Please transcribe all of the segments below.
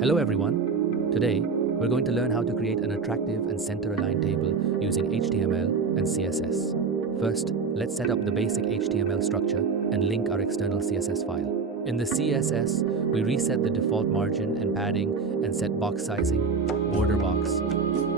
Hello everyone. Today, we're going to learn how to create an attractive and center-aligned table using HTML and CSS. First, let's set up the basic HTML structure and link our external CSS file. In the CSS, we reset the default margin and padding and set box sizing, border box.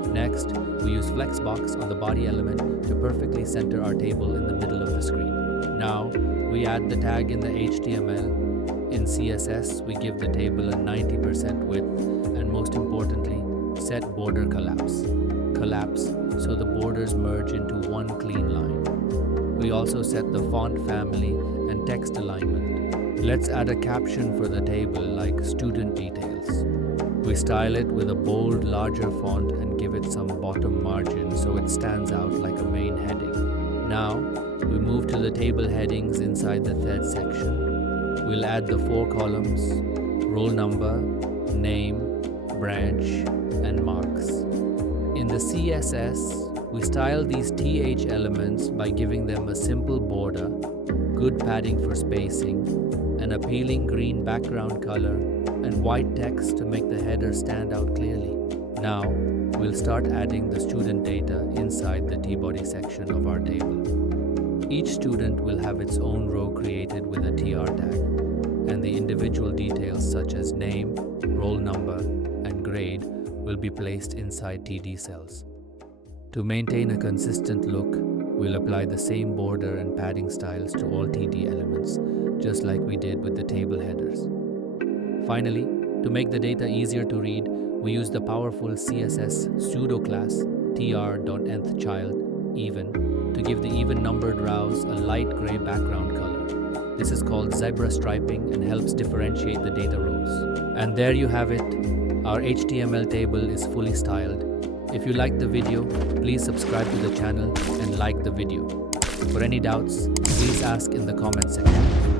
Next, we use flexbox on the body element to perfectly center our table in the middle of the screen. Now, we add the tag in the HTML. In CSS, we give the table a 90% width and most importantly, set border collapse so the borders merge into one clean line. We also set the font family and text alignment. Let's add a caption for the table like student details. We style it with a bold, larger font and give it some bottom margin so it stands out like a main heading. Now, we move to the table headings inside the third section. We'll add the 4 columns, roll number, name, branch, and marks. In the CSS, we style these TH elements by giving them a simple border, good padding for spacing, an appealing green background color, and white text to make the header stand out clearly. Now, we'll start adding the student data inside the T-body section of our table. Each student will have its own row created with a TR tag, and the individual details such as name, roll number, and grade will be placed inside TD cells. To maintain a consistent look, we'll apply the same border and padding styles to all TD elements, just like we did with the table headers. Finally, to make the data easier to read, we use the powerful CSS pseudo class tr.nthchild even to give the even numbered rows a light gray background color. This is called zebra striping and helps differentiate the data rows. And there you have it. Our HTML table is fully styled. If you liked the video, please subscribe to the channel and like the video. For any doubts, please ask in the comment section.